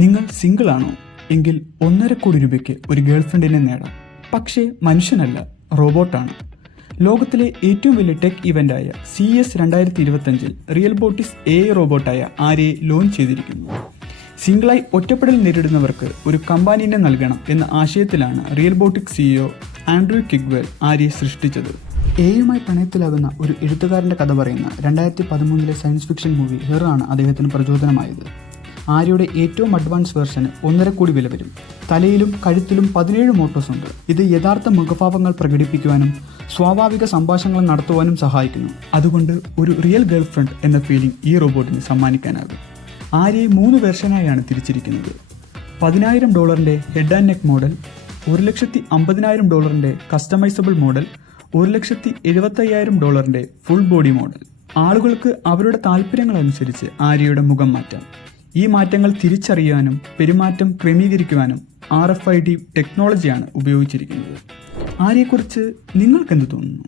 നിങ്ങൾ സിംഗിൾ ആണോ എങ്കിൽ 1.5 കോടി രൂപയ്ക്ക് ഒരു ഗേൾഫ്രണ്ടിനെ നേടാം. പക്ഷേ മനുഷ്യനല്ല, റോബോട്ടാണ്. ലോകത്തിലെ ഏറ്റവും വലിയ ടെക് ഇവന്റായ CES 2025 റിയൽബോട്ടിക്സ് AI റോബോട്ടായ ആര്യയെ ലോഞ്ച് ചെയ്തിരിക്കുന്നു. സിംഗിളായി ഒറ്റപ്പെടൽ നേരിടുന്നവർക്ക് ഒരു കമ്പാനിയനെ നൽകണം എന്ന ആശയത്തിലാണ് റിയൽബോട്ടിക്സ് CEO ആൻഡ്രൂ കിഗ്വെൽ ആര്യയെ സൃഷ്ടിച്ചത്. AI പ്രണയത്തിലാകുന്ന ഒരു എഴുത്തുകാരൻ്റെ കഥ പറയുന്ന 2013 സയൻസ് ഫിക്ഷൻ മൂവി ഹെർ ആണ് അദ്ദേഹത്തിന് പ്രചോദനമായത്. ആര്യയുടെ ഏറ്റവും അഡ്വാൻസ് വേർഷന് 1.5 കോടി വില വരും. തലയിലും കഴുത്തിലും 17 മോട്ടോഴ്സ് ഉണ്ട്. ഇത് യഥാർത്ഥ മുഖഭാവങ്ങൾ പ്രകടിപ്പിക്കുവാനും സ്വാഭാവിക സംഭാഷണങ്ങൾ നടത്തുവാനും സഹായിക്കുന്നു. അതുകൊണ്ട് ഒരു റിയൽ ഗേൾ ഫ്രണ്ട് എന്ന ഫീലിംഗ് ഈ റോബോട്ടിന് സമ്മാനിക്കാനാകും. ആര്യയെ 3 വേർഷനായാണ് തിരിച്ചിരിക്കുന്നത്. $10,000 head and neck model, $1,50,000 customisable model, $1,75,000 full body model. ആളുകൾക്ക് അവരുടെ താല്പര്യങ്ങളനുസരിച്ച് ആര്യയുടെ മുഖം മാറ്റാം. ഈ മാറ്റങ്ങൾ തിരിച്ചറിയാനും പെരുമാറ്റം ക്രമീകരിക്കുവാനും RFID ടെക്നോളജിയാണ് ഉപയോഗിച്ചിരിക്കുന്നത്. ആര്യയെക്കുറിച്ച് നിങ്ങൾക്കെന്ത് തോന്നുന്നു?